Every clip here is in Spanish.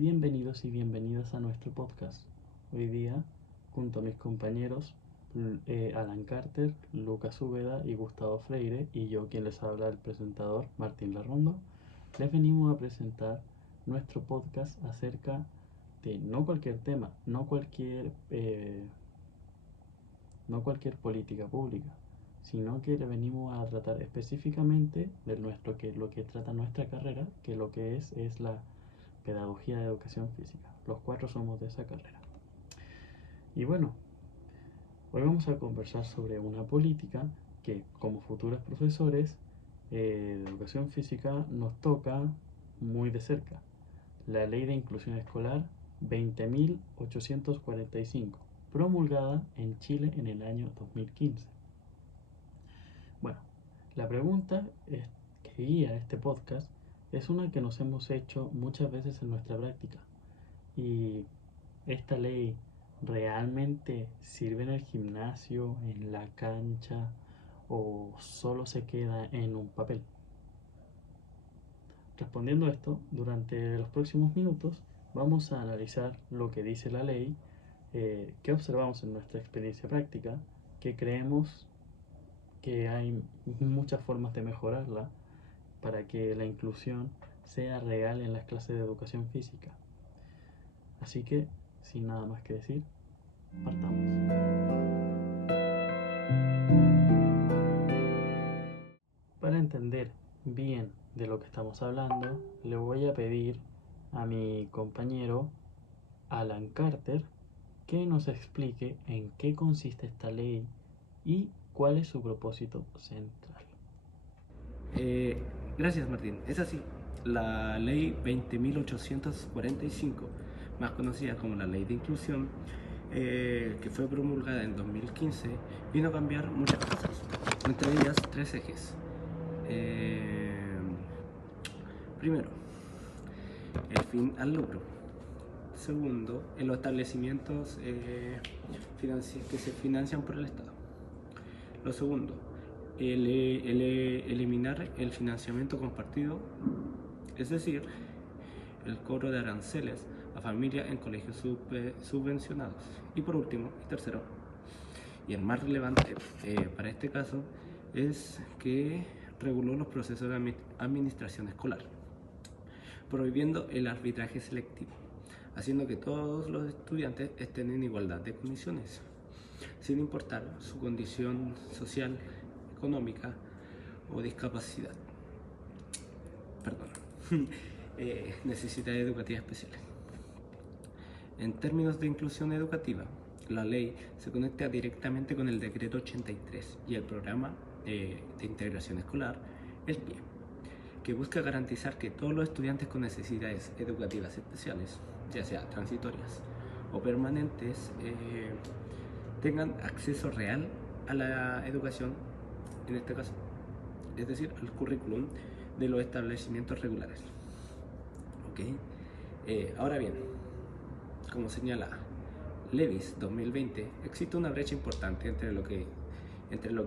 Bienvenidos y bienvenidas a nuestro podcast. Hoy día, junto a mis compañeros Alan Carter, Lucas Úbeda y Gustavo Freire, y yo quien les habla, el presentador Martín Larrondo, les venimos a presentar nuestro podcast acerca de no cualquier tema, no cualquier política pública, sino que le venimos a tratar específicamente de lo que trata nuestra carrera, que lo que es la pedagogía de educación física. Los cuatro somos de esa carrera. Y bueno, hoy vamos a conversar sobre una política que como futuros profesores de educación física nos toca muy de cerca. La Ley de Inclusión Escolar 20.845, promulgada en Chile en el año 2015. Bueno, la pregunta que guía este podcast es una que nos hemos hecho muchas veces en nuestra práctica. ¿Y esta ley realmente sirve en el gimnasio, en la cancha, o solo se queda en un papel? Respondiendo a esto, durante los próximos minutos vamos a analizar lo que dice la ley, qué observamos en nuestra experiencia práctica, qué creemos que hay muchas formas de mejorarla para que la inclusión sea real en las clases de educación física. Así que, sin nada más que decir, partamos. Para entender bien de lo que estamos hablando, le voy a pedir a mi compañero Alan Carter que nos explique en qué consiste esta ley y cuál es su propósito central. Gracias, Martín. Es así. La ley 20.845, más conocida como la Ley de Inclusión, que fue promulgada en 2015, vino a cambiar muchas cosas, entre ellas tres ejes. Primero, el fin al lucro. Segundo, en los establecimientos que se financian por el Estado. Lo segundo, eliminar el financiamiento compartido, es decir, el cobro de aranceles a familias en colegios subvencionados. Y por último, y tercero, y el más relevante para este caso, es que reguló los procesos de administración escolar, prohibiendo el arbitraje selectivo, haciendo que todos los estudiantes estén en igualdad de condiciones, sin importar su condición social, económica o discapacidad. Necesidades educativas especiales. En términos de inclusión educativa, la ley se conecta directamente con el decreto 83 y el programa de integración escolar, el PIE, que busca garantizar que todos los estudiantes con necesidades educativas especiales, ya sea transitorias o permanentes, tengan acceso real a la educación, en este caso, es decir, al currículum de los establecimientos regulares. Ahora bien, como señala Levis 2020, existe una brecha importante entre lo que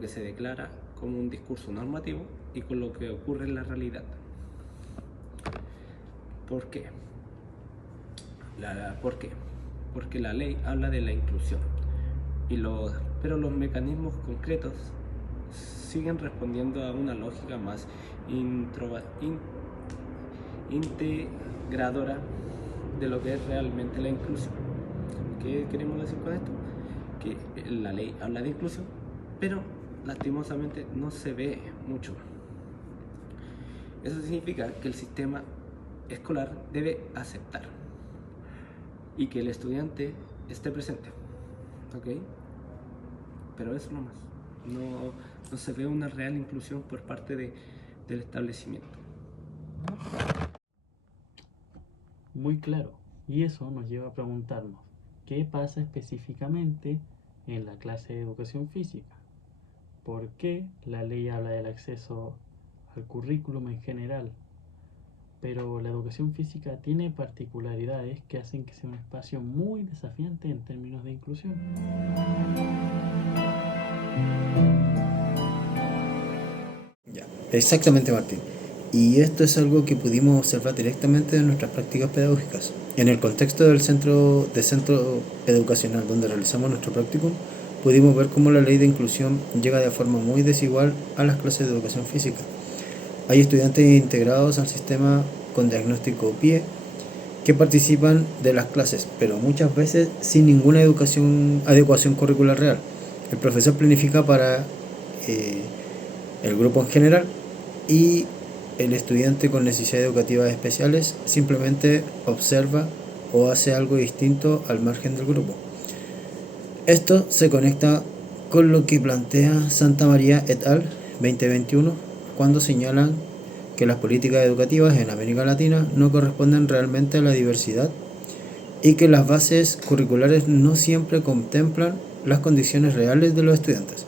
se declara como un discurso normativo y con lo que ocurre en la realidad. ¿Por qué? Porque la ley habla de la inclusión, pero los mecanismos concretos siguen respondiendo a una lógica más integradora de lo que es realmente la inclusión. ¿Qué queremos decir con esto? Que la ley habla de inclusión, pero lastimosamente no se ve mucho. Eso significa que el sistema escolar debe aceptar y que el estudiante esté presente, pero eso nomás. No se ve una real inclusión por parte del establecimiento. Muy claro, y eso nos lleva a preguntarnos, ¿qué pasa específicamente en la clase de educación física? ¿Por qué la ley habla del acceso al currículum en general? Pero la educación física tiene particularidades que hacen que sea un espacio muy desafiante en términos de inclusión. Ya, exactamente, Martín. Y esto es algo que pudimos observar directamente en nuestras prácticas pedagógicas. En el contexto del centro educacional donde realizamos nuestro practicum, pudimos ver cómo la ley de inclusión llega de forma muy desigual a las clases de educación física. Hay estudiantes integrados al sistema con diagnóstico PIE que participan de las clases, pero muchas veces sin ninguna adecuación curricular real. El profesor planifica para el grupo en general y el estudiante con necesidades educativas especiales simplemente observa o hace algo distinto al margen del grupo. Esto se conecta con lo que plantea Santa María et al. 2021 cuando señalan que las políticas educativas en América Latina no corresponden realmente a la diversidad y que las bases curriculares no siempre contemplan las condiciones reales de los estudiantes.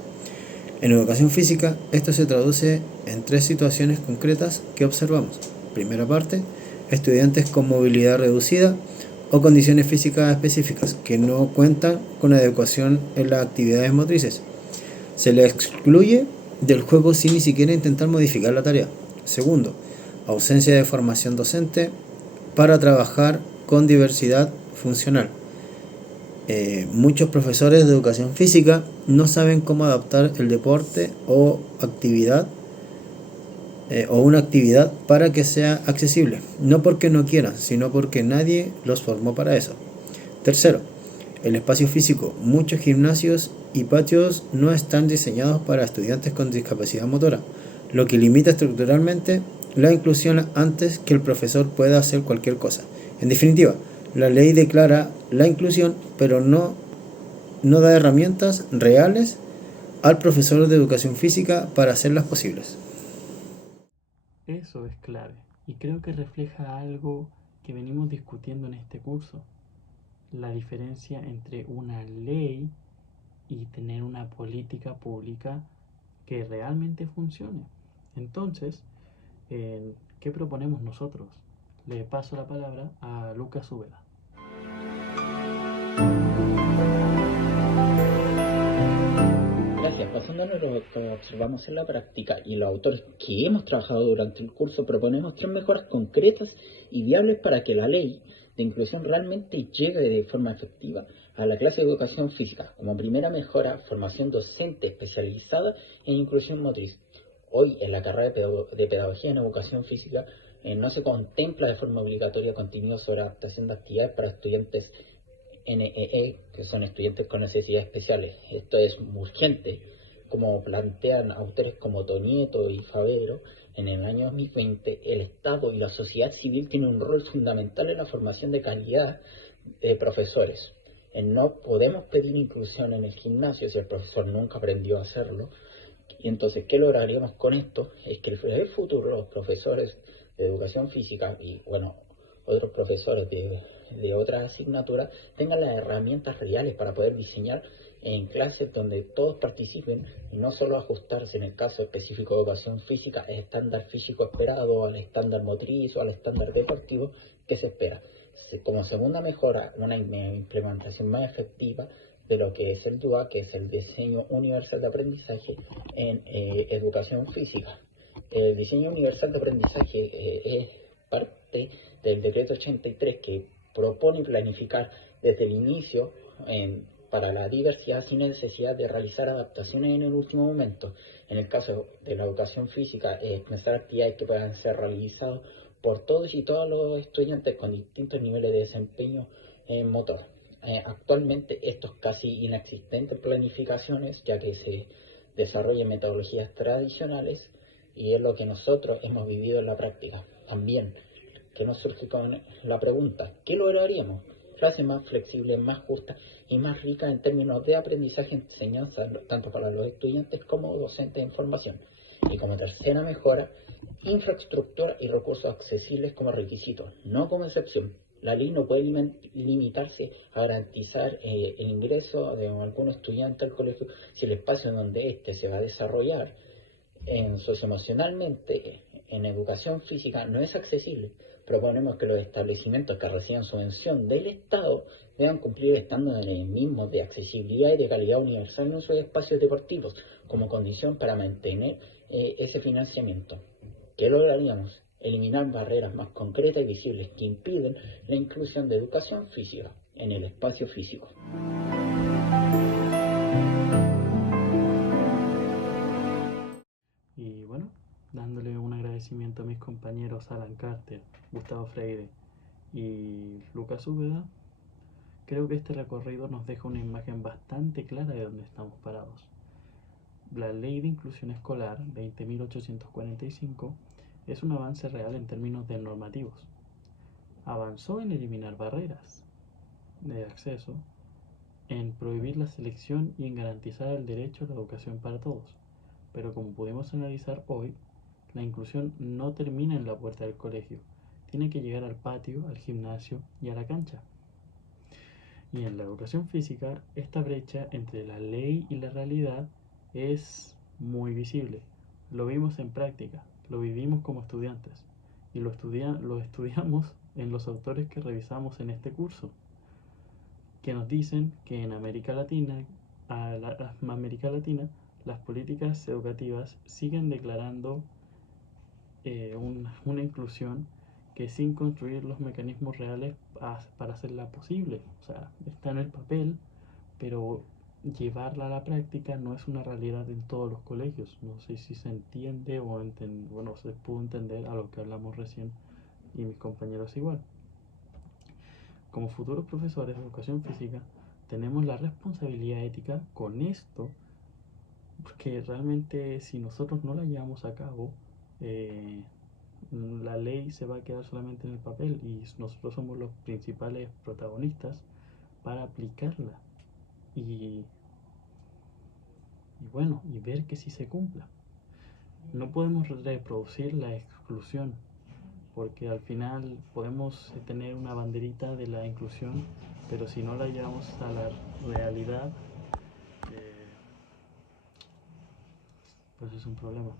En educación física, esto se traduce en 3 situaciones concretas que observamos. Primera parte, estudiantes con movilidad reducida o condiciones físicas específicas que no cuentan con adecuación en las actividades motrices. Se les excluye del juego sin ni siquiera intentar modificar la tarea. Segundo, ausencia de formación docente para trabajar con diversidad funcional. Muchos profesores de educación física no saben cómo adaptar el deporte o una actividad para que sea accesible, no porque no quieran, sino porque nadie los formó para eso. Tercero, el espacio físico. Muchos gimnasios y patios no están diseñados para estudiantes con discapacidad motora, lo que limita estructuralmente la inclusión antes que el profesor pueda hacer cualquier cosa. En definitiva, la ley declara la inclusión, pero no da herramientas reales al profesor de educación física para hacerlas posibles. Eso es clave y creo que refleja algo que venimos discutiendo en este curso, la diferencia entre una ley y tener una política pública que realmente funcione. Entonces, ¿qué proponemos nosotros? Le paso la palabra a Lucas Úbeda. Gracias. Basándonos en lo que observamos en la práctica y los autores que hemos trabajado durante el curso, proponemos 3 mejoras concretas y viables para que la ley de inclusión realmente llegue de forma efectiva a la clase de educación física. Como primera mejora, formación docente especializada en inclusión motriz. Hoy en la carrera de pedagogía en educación física no se contempla de forma obligatoria contenido sobre adaptación de actividades para estudiantes NEE, que son estudiantes con necesidades especiales. Esto es urgente, como plantean autores como Tonieto y Favero. En el año 2020, el Estado y la sociedad civil tienen un rol fundamental en la formación de calidad de profesores. No podemos pedir inclusión en el gimnasio si el profesor nunca aprendió a hacerlo. Y entonces, ¿qué lograríamos con esto? Es que en el futuro los profesores de educación física y, otros profesores de otras asignaturas tengan las herramientas reales para poder diseñar en clases donde todos participen y no solo ajustarse en el caso específico de educación física al estándar físico esperado, al estándar motriz o al estándar deportivo que se espera. Como segunda mejora, una implementación más efectiva de lo que es el DUA, que es el diseño universal de aprendizaje en educación física. El diseño universal de aprendizaje es parte del decreto 83 que propone planificar desde el inicio para la diversidad sin necesidad de realizar adaptaciones en el último momento. En el caso de la educación física, pensar actividades que puedan ser realizadas por todos y todas los estudiantes con distintos niveles de desempeño motor. Actualmente esto es casi inexistente en planificaciones, ya que se desarrollan metodologías tradicionales y es lo que nosotros hemos vivido en la práctica. También que nos surge con la pregunta, ¿qué lograríamos? Clases más flexibles, más justas y más ricas en términos de aprendizaje y enseñanza, tanto para los estudiantes como docentes en formación. Y como tercera mejora, infraestructura y recursos accesibles como requisito, no como excepción. La ley no puede limitarse a garantizar el ingreso de algún estudiante al colegio si el espacio donde éste se va a desarrollar socioemocionalmente en educación física no es accesible. Proponemos que los establecimientos que reciban subvención del Estado deban cumplir estándares mismos de accesibilidad y de calidad universal en sus espacios deportivos como condición para mantener ese financiamiento. ¿Qué lograríamos? eliminar barreras más concretas y visibles que impiden la inclusión de educación física en el espacio físico. Y bueno, dándole un agradecimiento a mis compañeros Alan Carter, Gustavo Freire y Lucas Úbeda, creo que este recorrido nos deja una imagen bastante clara de dónde estamos parados. La Ley de Inclusión Escolar 20.845 es un avance real en términos de normativos. Avanzó en eliminar barreras de acceso, en prohibir la selección y en garantizar el derecho a la educación para todos. Pero como pudimos analizar hoy, la inclusión no termina en la puerta del colegio, tiene que llegar al patio, al gimnasio y a la cancha. Y en la educación física, esta brecha entre la ley y la realidad es muy visible. Lo vimos en práctica, lo vivimos como estudiantes y lo estudiamos en los autores que revisamos en este curso, que nos dicen que en América Latina, las políticas educativas siguen declarando una inclusión que sin construir los mecanismos reales para hacerla posible. O sea, está en el papel, pero llevarla a la práctica no es una realidad en todos los colegios. No sé si se entiende bueno, se pudo entender a lo que hablamos recién y mis compañeros igual. Como futuros profesores de educación física, tenemos la responsabilidad ética con esto, porque realmente si nosotros no la llevamos a cabo, la ley se va a quedar solamente en el papel y nosotros somos los principales protagonistas para aplicarla y bueno, y ver que sí se cumpla. No podemos reproducir la exclusión, porque al final podemos tener una banderita de la inclusión, pero si no la llevamos a la realidad, pues es un problema.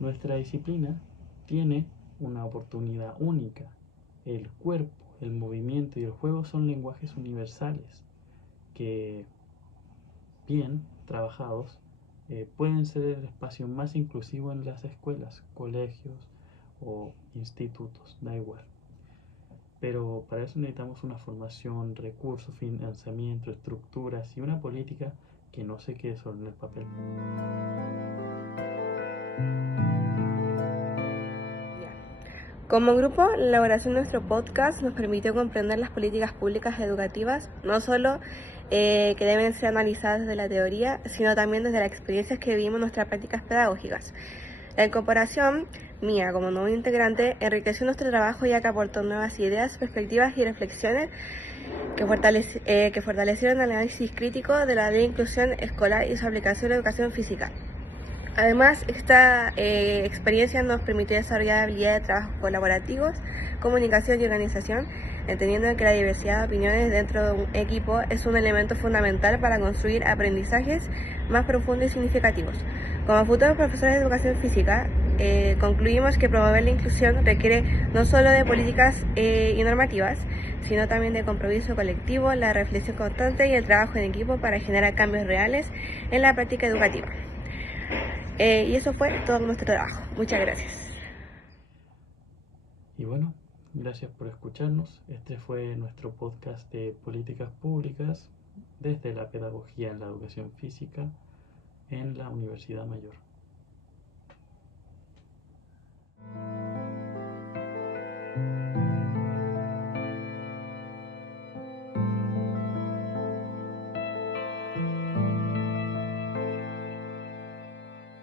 Nuestra disciplina tiene una oportunidad única. El cuerpo, el movimiento y el juego son lenguajes universales que, bien trabajados, pueden ser el espacio más inclusivo en las escuelas, colegios o institutos, da igual. Pero para eso necesitamos una formación, recursos, financiamiento, estructuras y una política que no se quede solo en el papel. Como grupo, la elaboración de nuestro podcast nos permitió comprender las políticas públicas educativas, no solo que deben ser analizadas desde la teoría, sino también desde las experiencias que vivimos en nuestras prácticas pedagógicas. La incorporación mía como nuevo integrante enriqueció nuestro trabajo ya que aportó nuevas ideas, perspectivas y reflexiones que fortalecieron el análisis crítico de la ley de inclusión escolar y su aplicación en la educación física. Además, esta experiencia nos permitió desarrollar habilidades de trabajo colaborativos, comunicación y organización, entendiendo que la diversidad de opiniones dentro de un equipo es un elemento fundamental para construir aprendizajes más profundos y significativos. Como futuros profesores de educación física, concluimos que promover la inclusión requiere no solo de políticas y normativas, sino también de compromiso colectivo, la reflexión constante y el trabajo en equipo para generar cambios reales en la práctica educativa. Y eso fue todo nuestro trabajo. Muchas gracias. Y bueno, gracias por escucharnos. Este fue nuestro podcast de políticas públicas desde la pedagogía en la educación física en la Universidad Mayor.